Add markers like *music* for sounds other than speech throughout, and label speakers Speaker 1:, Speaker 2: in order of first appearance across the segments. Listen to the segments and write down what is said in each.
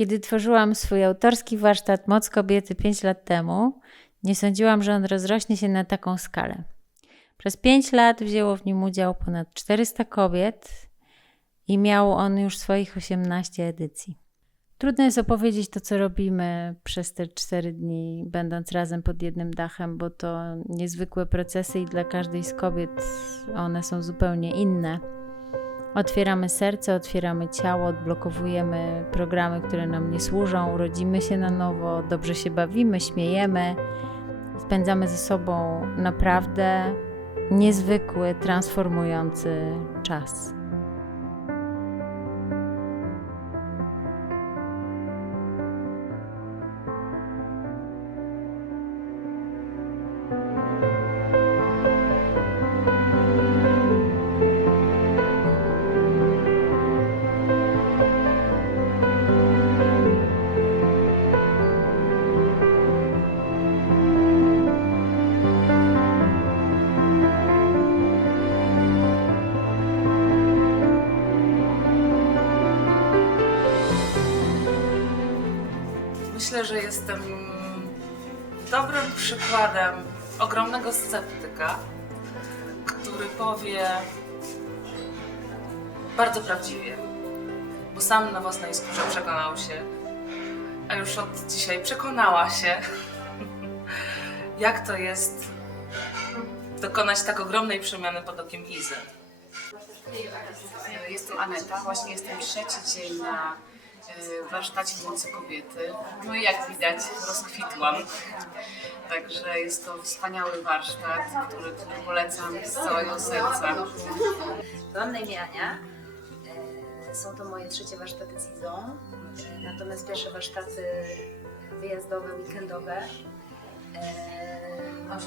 Speaker 1: Kiedy tworzyłam swój autorski warsztat Moc Kobiety 5 lat temu, nie sądziłam, że on rozrośnie się na taką skalę. Przez 5 lat wzięło w nim udział ponad 400 kobiet i miał on już swoich 18 edycji. Trudno jest opowiedzieć to, co robimy przez te 4 dni, będąc razem pod jednym dachem, bo to niezwykłe procesy i dla każdej z kobiet one są zupełnie inne. Otwieramy serce, otwieramy ciało, odblokowujemy programy, które nam nie służą, urodzimy się na nowo, dobrze się bawimy, śmiejemy. Spędzamy ze sobą naprawdę niezwykły, transformujący czas.
Speaker 2: Myślę, że jestem dobrym przykładem ogromnego sceptyka, który powie bardzo prawdziwie, bo sam na własnej skórze przekonał się, a już od dzisiaj przekonała się, *laughs* jak to jest dokonać tak ogromnej przemiany pod okiem Izy.
Speaker 3: Jestem Aneta, właśnie jestem trzeci dzień na warsztacie Mocy Kobiety. No i jak widać rozkwitłam. Także jest to wspaniały warsztat, który, który polecam z całego serca.
Speaker 4: Mam na imię Ania. E, Są to moje trzecie warsztaty z Izą. Natomiast pierwsze warsztaty wyjazdowe, weekendowe. E,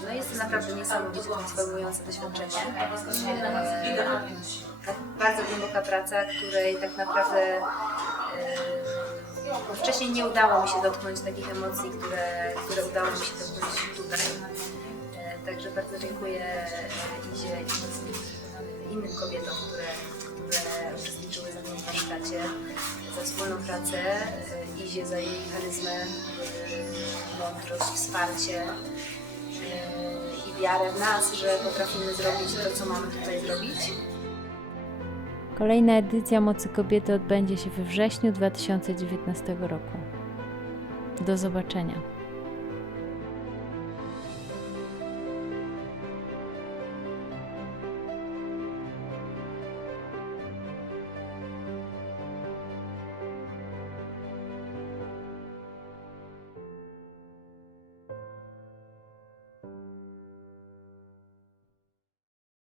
Speaker 4: No jest to naprawdę niesamowicie transformujące doświadczenie. E, tak Bardzo głęboka praca, której tak naprawdę bo wcześniej nie udało mi się dotknąć takich emocji, które, które udało mi się dotknąć tutaj. E, Także bardzo dziękuję e, Izie i innym kobietom, które, które uczestniczyły ze mną w warsztacie, za wspólną pracę, e, Izie za jej charyzmę, mądrość, wsparcie i wiarę w nas, że potrafimy zrobić to, co mamy tutaj zrobić.
Speaker 1: Kolejna edycja Mocy Kobiety odbędzie się we wrześniu 2019 roku. Do zobaczenia.